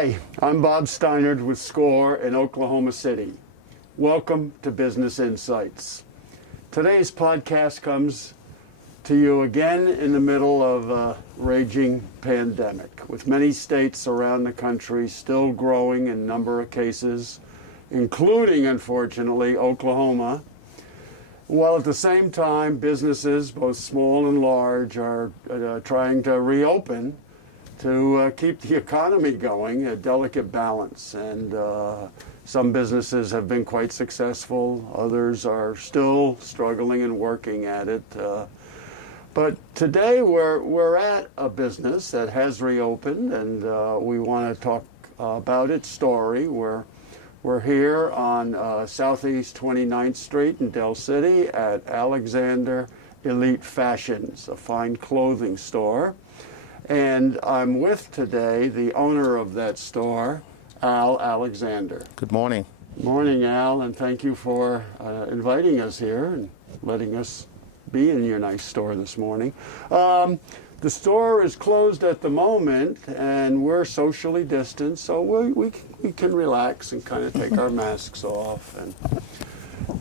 Hi, I'm Bob Steinert with SCORE in Oklahoma City. Welcome to Business Insights. Today's podcast comes to you again in the middle of a raging pandemic, with many states around the country still growing in number of cases, including, unfortunately, Oklahoma, while at the same time businesses, both small and large, are trying to reopen to keep the economy going, a delicate balance. And some businesses have been quite successful, others are still struggling and working at it. But today we're at a business that has reopened, and we want to talk about its story. We're here on Southeast 29th Street in Del City at Alexander Elite Fashions, a fine clothing store. And I'm with today the owner of that store, Al Alexander. Good morning. Morning, Al, and thank you for inviting us here and letting us be in your nice store this morning. The store is closed at the moment, and we're socially distanced, so we can relax and kind of take our masks off and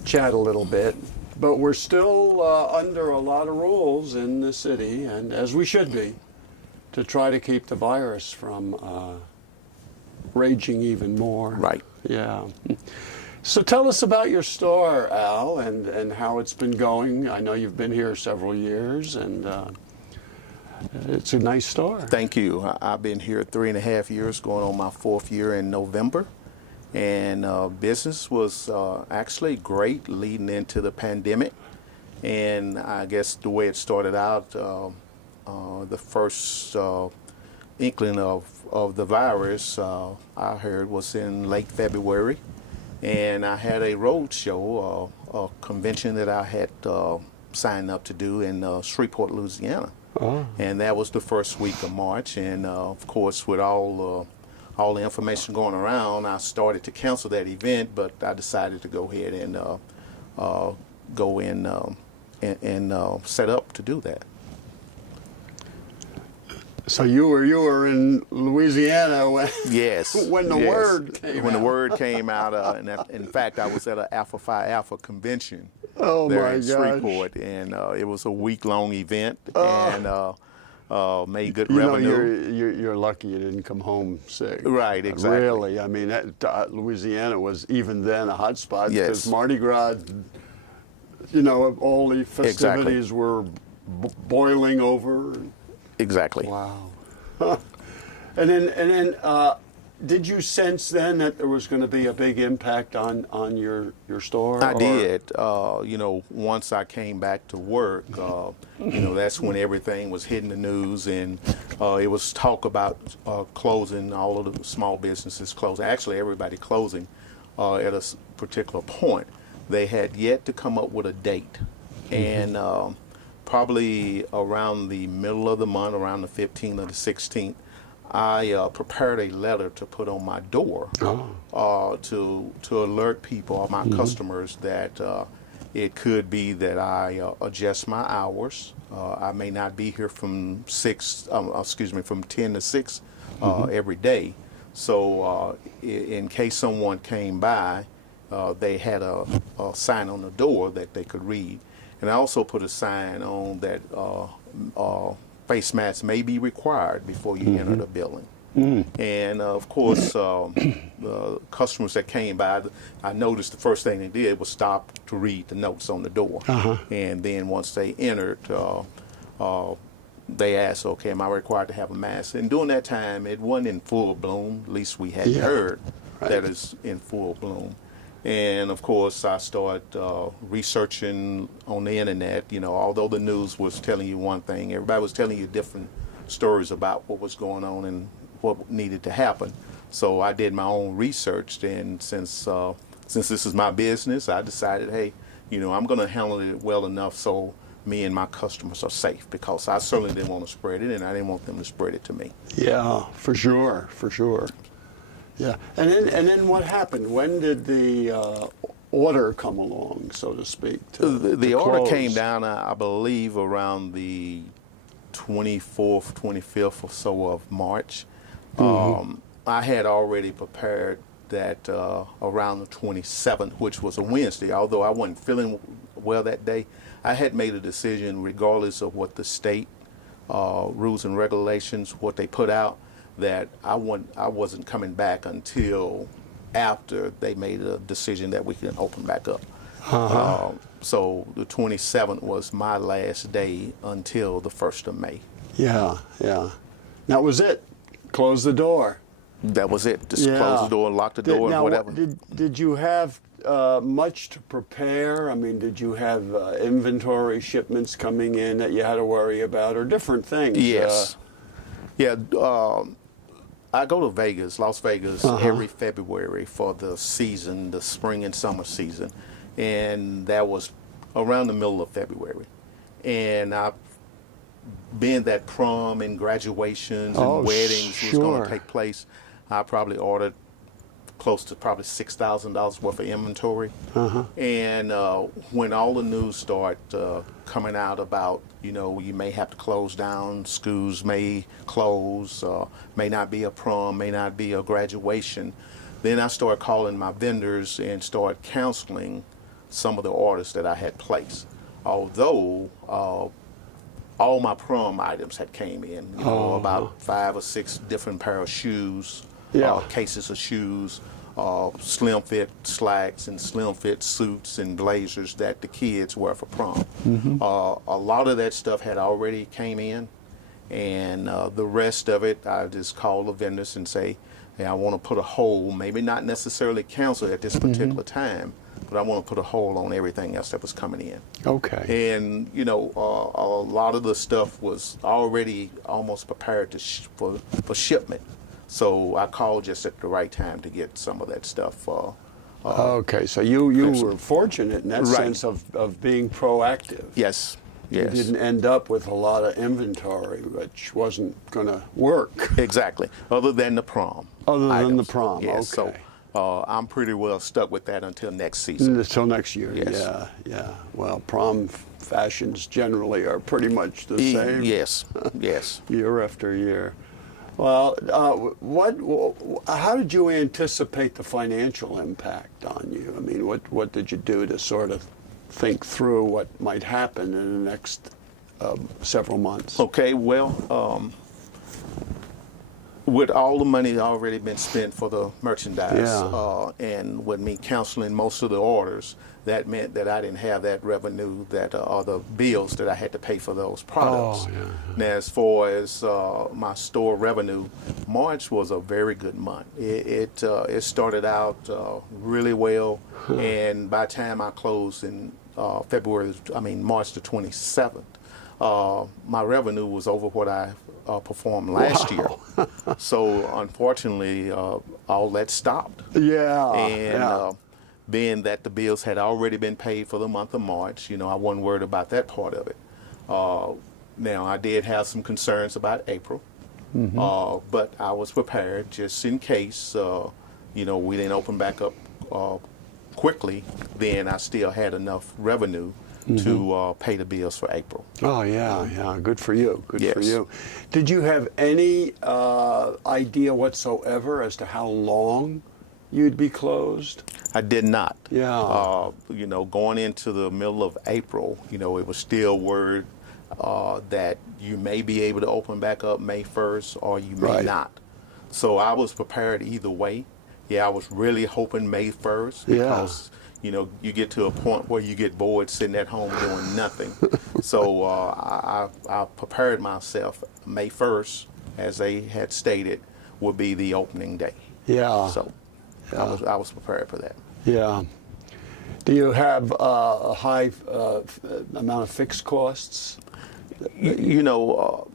chat a little bit. But we're still under a lot of rules in the city, and as we should be, to try to keep the virus from raging even more. Right. Yeah. So tell us about your store, Al, and how it's been going. I know you've been here several years, and it's a nice store. Thank you. I've been here 3.5 years, going on my 4th year in November. And business was actually great leading into the pandemic. And I guess the way it started out, the first inkling of the virus, I heard, was in late February. And I had a road show, a convention that I had signed up to do in Shreveport, Louisiana. Oh. And that was the first week of March. And of course, with all the information going around, I started to cancel that event, but I decided to go ahead and go in and set up to do that. So you were in Louisiana when yes when the yes. word came when out. The word came out, and in fact, I was at an Alpha Phi Alpha convention there in Shreveport, and it was a week-long event, and made good revenue. You're lucky you didn't come home sick. Right, exactly. Really, I mean, Louisiana was even then a hot spot because Yes. Mardi Gras, all the festivities were boiling over. Exactly. Wow. And then, did you sense then that there was going to be a big impact on your store? I did. Once I came back to work, that's when everything was hitting the news, and it was talk about closing, all of the small businesses closing. Actually, everybody closing at a particular point. They had yet to come up with a date, and probably around the middle of the month, around the 15th or the 16th, I prepared a letter to put on my door to alert people, or my customers, that it could be that I adjust my hours. I may not be here from 10 to 6 every day. So in case someone came by, they had a sign on the door that they could read. And I also put a sign on that face masks may be required before you enter the building. And of course, the customers that came by, I noticed the first thing they did was stop to read the notes on the door. And then once they entered, they asked, okay, am I required to have a mask? And during that time, it wasn't in full bloom. At least we hadn't heard that it's in full bloom. And of course, I started researching on the internet. Although the news was telling you one thing, everybody was telling you different stories about what was going on and what needed to happen. So I did my own research, and since this is my business, I decided, hey, I'm going to handle it well enough so me and my customers are safe, because I certainly didn't want to spread it, and I didn't want them to spread it to me. Yeah, for sure. Yeah, and then what happened? When did the order come along, so to speak? The order came down, I believe, around the 24th, 25th or so of March. I had already prepared that around the 27th, which was a Wednesday, although I wasn't feeling well that day. I had made a decision, regardless of what the state rules and regulations, what they put out, that I wasn't coming back until after they made a decision that we can open back up. So the 27th was my last day until the 1st of May. Yeah, yeah. That was it. Close the door. That was it. Just close the door, lock the door, and whatever. Did you have much to prepare? I mean, did you have inventory shipments coming in that you had to worry about, or different things? Yes. Yeah. I go to Vegas, Las Vegas, every February for the season, the spring and summer season. And that was around the middle of February. And being that prom and graduations and weddings was going to take place, I probably ordered close to probably $6,000 worth of inventory. And when all the news started coming out about, you know, you may have to close down, schools may close, may not be a prom, may not be a graduation, then I started calling my vendors and started counseling some of the orders that I had placed. Although all my prom items had came in, you know, about 5 or 6 different pair of shoes, cases of shoes, slim fit slacks and slim fit suits and blazers that the kids wear for prom. A lot of that stuff had already came in, and the rest of it, I just call the vendors and say, hey, I want to put a hold, maybe not necessarily cancel at this particular time, but I want to put a hold on everything else that was coming in. Okay. And, you know, a lot of the stuff was already almost prepared to for shipment. So I called just at the right time to get some of that stuff. Okay, so you were fortunate in that sense of being proactive. Yes, yes. You didn't end up with a lot of inventory, which wasn't going to work. Exactly, other than the prom. Other than items. the prom, yes, okay. So I'm pretty well stuck with that until next season. Until next year, Yes. yeah, yeah. Well, prom fashions generally are pretty much the same. Yes, yes. Year after year. Well, how did you anticipate the financial impact on you? I mean, what did you do to sort of think through what might happen in the next several months? Okay, well, with all the money already been spent for the merchandise, and with me counseling most of the orders, that meant that I didn't have that revenue that or the bills that I had to pay for those products. Now, as far as my store revenue, March was a very good month. It started out really well, and by the time I closed in March the 27th, my revenue was over what I performed last year. So unfortunately, all that stopped. Yeah. And being that the bills had already been paid for the month of March, you know, I wasn't worried about that part of it. Now, I did have some concerns about April, but I was prepared just in case, you know, we didn't open back up quickly, then I still had enough revenue to pay the bills for April. Oh, yeah. Good for you. Good for Yes. you. Did you have any idea whatsoever as to how long you'd be closed? I did not. Yeah. You know, going into the middle of April, you know, it was still word that you may be able to open back up May 1st or you may not. So I was prepared either way. Yeah, I was really hoping May 1st because, you know, you get to a point where you get bored sitting at home doing nothing. So I prepared myself. May 1st, as they had stated, would be the opening day. Yeah. So I was prepared for that. Yeah. Do you have a high amount of fixed costs? You know,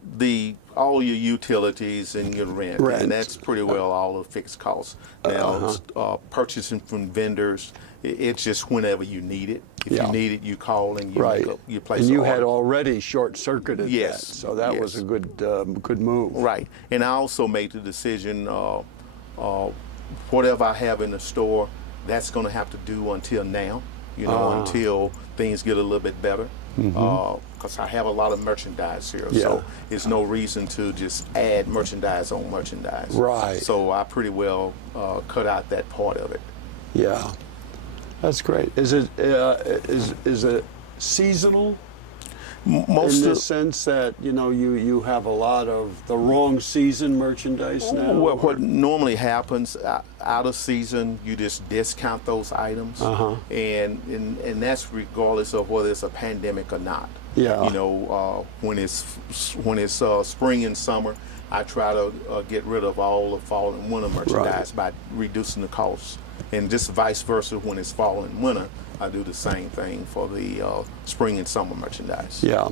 all your utilities and your rent, and that's pretty well all the fixed costs. Now, purchasing from vendors, it's just whenever you need it. If you need it, you call and you place and an you order. had already short-circuited Yes. that, so that was a good move. Right. And I also made the decision, whatever I have in the store, that's going to have to do until now. until things get a little bit better. Because I have a lot of merchandise here, so there's no reason to just add merchandise on merchandise. Right. So I pretty well cut out that part of it. Yeah, that's great. Is it seasonal? Most in the of, sense that you have a lot of the wrong season merchandise now. well, what normally happens out of season, you just discount those items, and that's regardless of whether it's a pandemic or not. Yeah. When it's spring and summer, I try to get rid of all the fall and winter merchandise by reducing the costs, and just vice versa. When it's fall and winter, I do the same thing for the spring and summer merchandise. Yeah.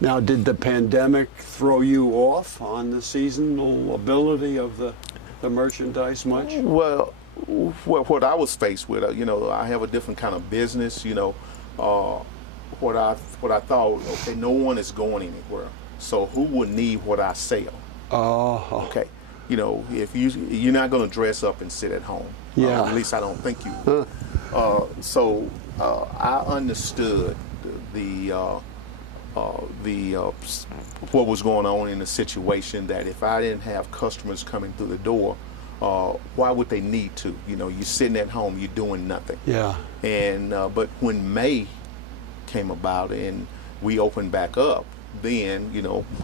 Now, did the pandemic throw you off on the seasonal ability of the merchandise much? Well, what I was faced with, I have a different kind of business. What I thought, okay, no one is going anywhere, so who would need what I sell? Oh. Okay. If you're not going to dress up and sit at home. Yeah. At least I don't think you would. So I understood what was going on in the situation, that if I didn't have customers coming through the door, why would they need to? You're sitting at home, you're doing nothing. Yeah. And but when May came about and we opened back up, then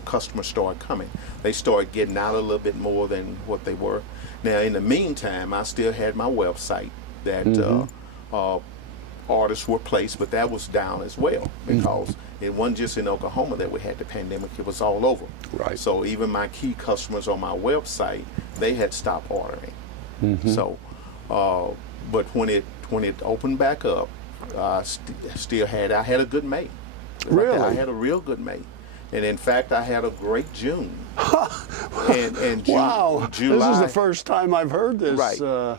customers started coming. They started getting out a little bit more than what they were. Now, in the meantime, I still had my website that orders were placed, but that was down as well, because it wasn't just in Oklahoma that we had the pandemic, it was all over. Right. So even my key customers on my website, they had stopped ordering. So, but when it opened back up, I had a good May. Really? I had a real good May. And in fact, I had a great June. and Wow. July. This is the first time I've heard this Right.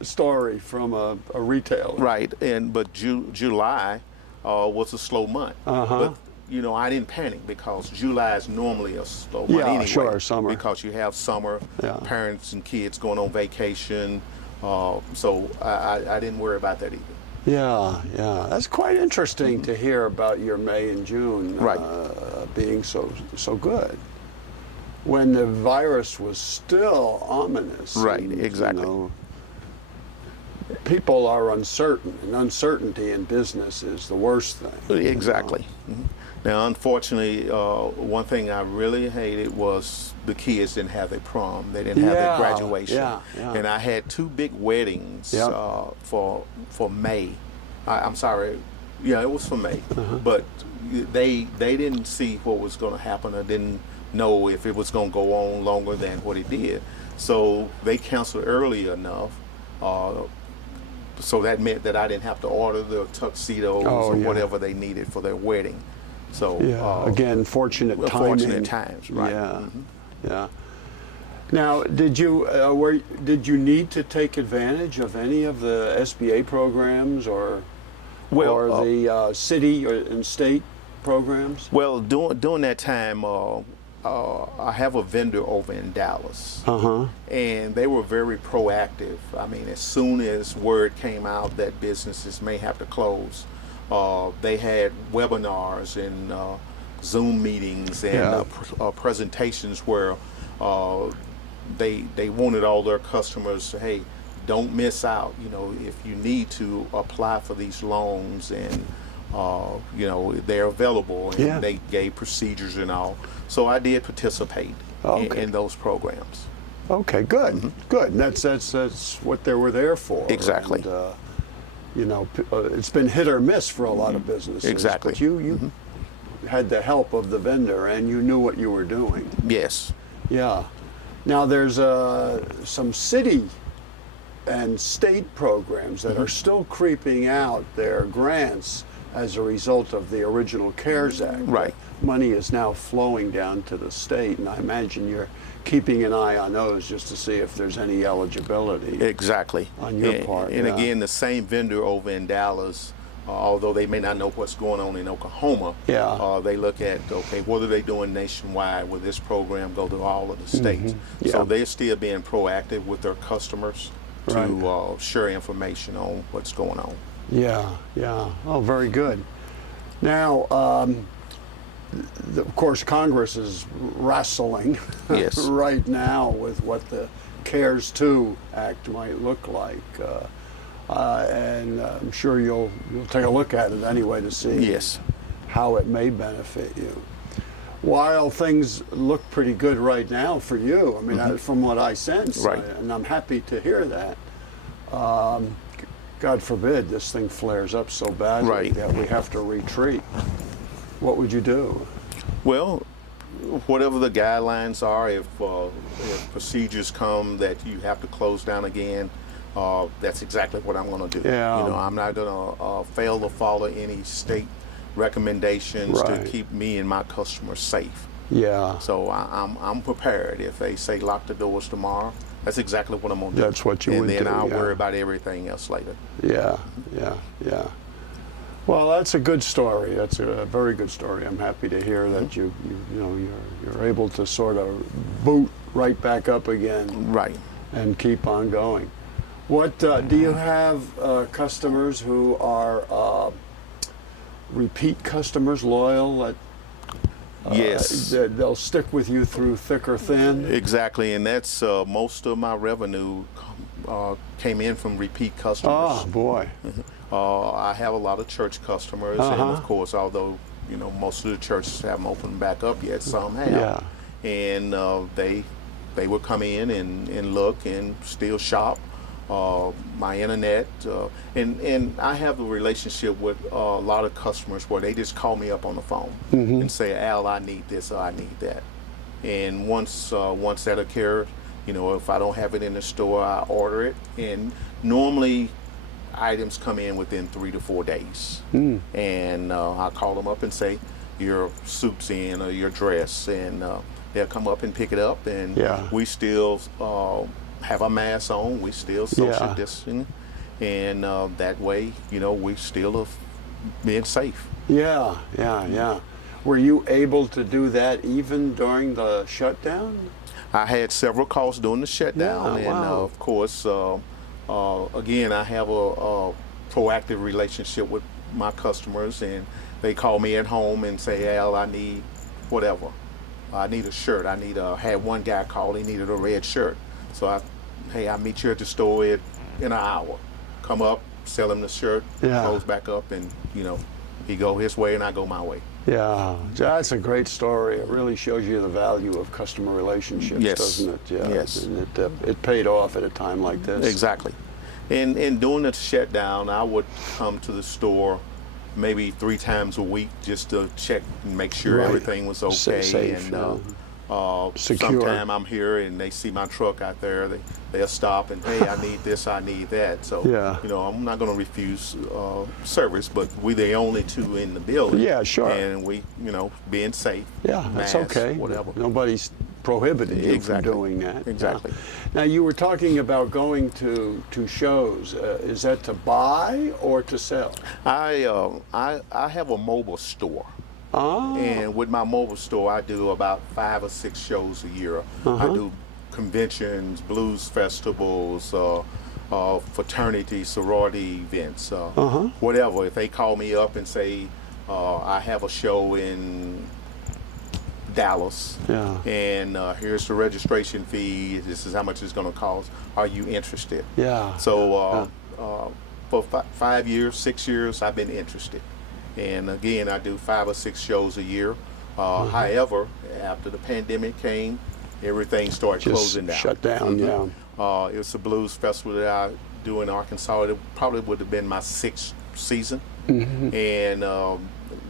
story from a retailer. Right. But July was a slow month. But I didn't panic, because July is normally a slow month anyway. Sure, summer. Because you have summer, parents and kids going on vacation. So I didn't worry about that either. Yeah. That's quite interesting to hear about your May and June being so good, when the virus was still ominous. Right, and, exactly. People are uncertain, and uncertainty in business is the worst thing. Exactly. Now, unfortunately, one thing I really hated was the kids didn't have their prom. They didn't have their graduation. And I had two big weddings for May. I'm sorry. Yeah, it was for May. But they didn't see what was going to happen, or didn't know if it was going to go on longer than what it did. So they canceled early enough. So that meant that I didn't have to order the tuxedos or whatever they needed for their wedding. So again, fortunate timing. Fortunate times, right? Yeah. Now, did you need to take advantage of any of the SBA programs or the city and state programs? Well, during that time, I have a vendor over in Dallas, and they were very proactive. I mean, as soon as word came out that businesses may have to close, they had webinars and Zoom meetings and presentations where they wanted all their customers to, hey, don't miss out. If you need to apply for these loans, and they're available, and they gave procedures and all. So I did participate in those programs. Okay, good, good. And that's what they were there for. Exactly. And, it's been hit or miss for a lot of businesses. Exactly. But you had the help of the vendor, and you knew what you were doing. Yes. Yeah. Now there's some city and state programs that are still creeping out their grants as a result of the original CARES Act. Right. Money is now flowing down to the state, and I imagine you're keeping an eye on those just to see if there's any eligibility. Exactly. On your part. And again, the same vendor over in Dallas, although they may not know what's going on in Oklahoma, they look at, okay, what are they doing nationwide? Will this program go to all of the states? So they're still being proactive with their customers to share information on what's going on. Yeah, yeah. Oh, very good. Now, of course, Congress is wrestling Yes. right now with what the CARES 2 Act might look like. And I'm sure you'll take a look at it anyway to see Yes. how it may benefit you. While things look pretty good right now for you, I mean, from what I sense, Right. and I'm happy to hear that. God forbid this thing flares up so badly Right. that we have to retreat. What would you do? Well, whatever the guidelines are, if procedures come that you have to close down again, that's exactly what I'm going to do. Yeah. You know, I'm not going to fail to follow any state recommendations Right. to keep me and my customers safe. Yeah, So I'm prepared. If they say lock the doors tomorrow, that's exactly what I'm going to do. That's what you and would then do, I'll yeah. worry about everything else later. yeah, yeah, yeah. Well, that's a good story. That's a very good story. I'm happy to hear that you know you're able to sort of boot right back up again Right. and keep on going. What do you have customers who are repeat customers, loyal? That Yes. they'll stick with you through thick or thin. Exactly, and that's most of my revenue came in from repeat customers. Oh boy. I have a lot of church customers, and of course, although you know most of the churches haven't opened back up yet, some have. Yeah. And they would come in and look and still shop. My internet, and I have a relationship with a lot of customers where they just call me up on the phone and say, Al, I need this or I need that. And once that occurs, you know, if I don't have it in the store, I order it. And normally items come in within 3 to 4 days. And I call them up and say, your suit's in or your dress, and they'll come up and pick it up. And Yeah. we still have a mask on. We still social Yeah. distancing, and that way, you know, we still are being safe. Yeah, yeah, yeah. Were you able to do that even during the shutdown? I had several calls during the shutdown, Yeah, and wow. of course, again, I have a proactive relationship with my customers, and they call me at home and say, Al, I need whatever. I need a shirt. Had one guy call, he needed a red shirt. So I'll meet you at the store in an hour. Come up, sell him the shirt, Yeah. close back up, and you know, he go his way and I go my way. Yeah, that's a great story. It really shows you the value of customer relationships, Yes. doesn't it? Yeah. Yes. And it paid off at a time like this. Exactly. And during the shutdown, I would come to the store maybe 3 times a week just to check and make sure Right. everything was okay. Safe, and Secure. sometime I'm here and they see my truck out there, they'll stop and, hey, I need this, I need that. So, Yeah. you know, I'm not going to refuse service, but we're the only 2 in the building. Yeah, sure. And we, you know, being safe. Yeah, that's masks, okay. Whatever. Nobody's prohibited you Exactly. from doing that. Exactly. Now, you were talking about going to shows. Is that to buy or to sell? I have a mobile store. Oh, And with my mobile store, I do about 5 or 6 shows a year. I do conventions, blues festivals, fraternity, sorority events, whatever. If they call me up and say, I have a show in Dallas, Yeah. and here's the registration fee, this is how much it's going to cost, are you interested? yeah. So for 5 years, 6 years, I've been interested. And again, I do 5 or 6 shows a year. However, after the pandemic came, everything started Just closing down. shut down, yeah. It was a blues festival that I do in Arkansas. It probably would have been my 6th season. And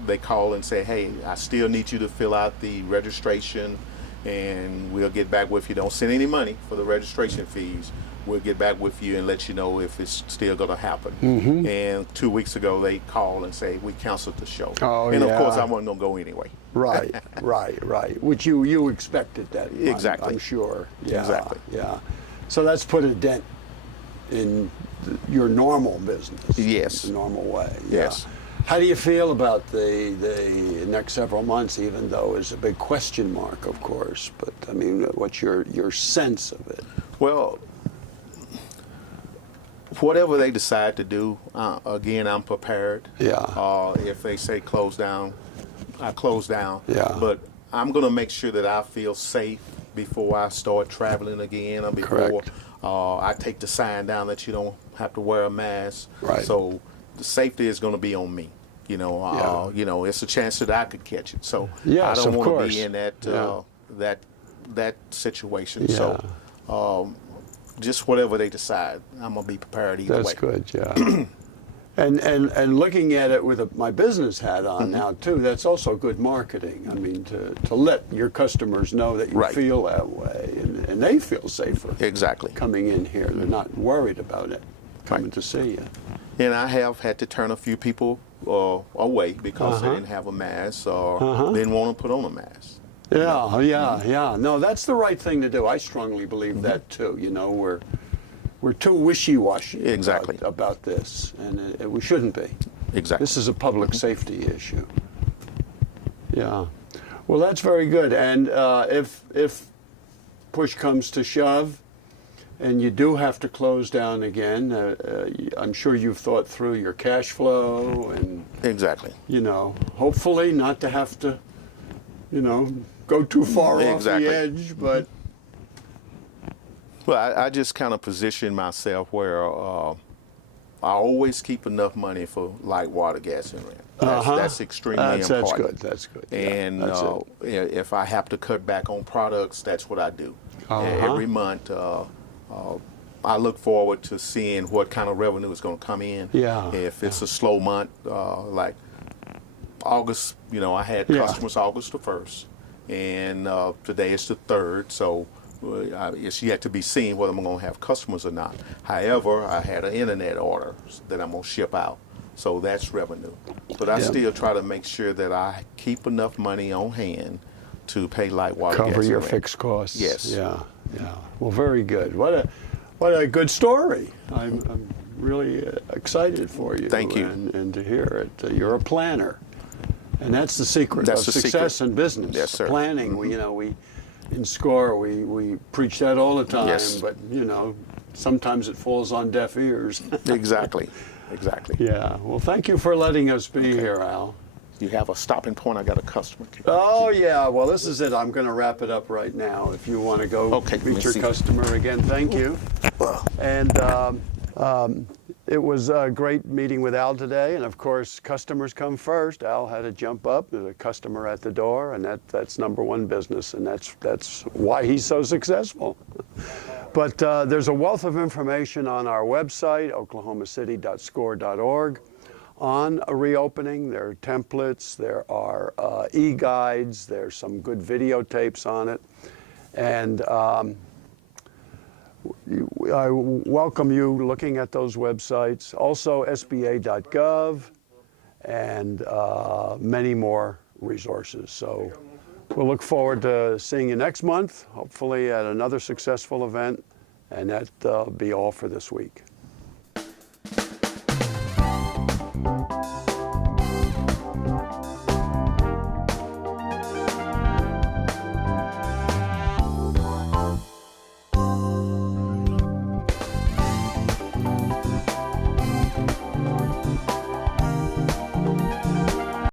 they call and say, hey, I still need you to fill out the registration, and we'll get back with you. Don't send any money for the registration fees. We'll get back with you and let you know if it's still going to happen. And 2 weeks ago, they call and say, we canceled the show. Oh, and of course, yeah. I wasn't going to go anyway. Right, right. Which you expected that. Exactly. I'm sure. Yeah, Exactly. Yeah. So that's put a dent in your normal business. Yes. The normal way. Yeah. Yes. How do you feel about the next several months, even though it's a big question mark, of course? But I mean, what's your sense of it? Well, whatever they decide to do, again, I'm prepared. Yeah. If they say close down, I close down. Yeah. But I'm going to make sure that I feel safe before I start traveling again, or before Correct. I take the sign down that you don't have to wear a mask. Right. So the safety is going to be on me. It's a chance that I could catch it. So Yes, I don't of want to course. be in that Yeah. that situation. Yeah. So just whatever they decide, I'm gonna be prepared either way. That's good, yeah. and looking at it with my business hat on Mm-hmm. now too, that's also good marketing. I mean, to let your customers know that you Right. feel that way, and they feel safer Exactly. coming in here. They're not worried about it coming to see you. And I have had to turn a few people away because they Uh-huh. didn't have a mask or didn't want to put on a mask. Yeah, yeah. No, that's the right thing to do. I strongly believe that too. You know, we're too wishy-washy Exactly. about this, and we shouldn't be. Exactly. This is a public safety issue. Yeah. Well, that's very good. And if push comes to shove, and you do have to close down again, I'm sure you've thought through your cash flow and, Exactly. hopefully not to have to, go too far Exactly. off the edge, but Well, I just kind of position myself where I always keep enough money for light, water, gas, and rent. That's extremely that's important. good. That's good. Yeah, And that's it. if I have to cut back on products, that's what I do. Every month, I look forward to seeing what kind of revenue is going to come in. Yeah. If it's a slow month, like August, I had Yeah. customers August the 1st, and today is the 3rd, so it's yet to be seen whether I'm going to have customers or not. However, I had an internet order that I'm going to ship out, so that's revenue. But I Yeah. still try to make sure that I keep enough money on hand to pay light, water, gas, Cover and your rent. fixed costs. Yes. Yeah. Well, very good. What a good story. I'm really excited for you. Thank you. And to hear it. You're a planner. And that's the secret That's of the success secret. in business. Yes, sir. Planning. We in SCORE, we preach that all the time, Yes. but sometimes it falls on deaf ears. Exactly. Yeah. Well, thank you for letting us be here, Al. You have a stopping point. I got a customer. Oh, yeah. Well, this is it. I'm going to wrap it up right now. If you want to go Okay, let me meet your see. customer again, thank you. And it was a great meeting with Al today. And, of course, customers come first. Al had to jump up. There's a customer at the door, and that's number one business. And that's why he's so successful. But there's a wealth of information on our website, oklahomacity.score.org. On a reopening, there are templates, there are e-guides, there's some good videotapes on it. And I welcome you looking at those websites. Also SBA.gov and many more resources. So we'll look forward to seeing you next month, hopefully at another successful event. And that'll be all for this week.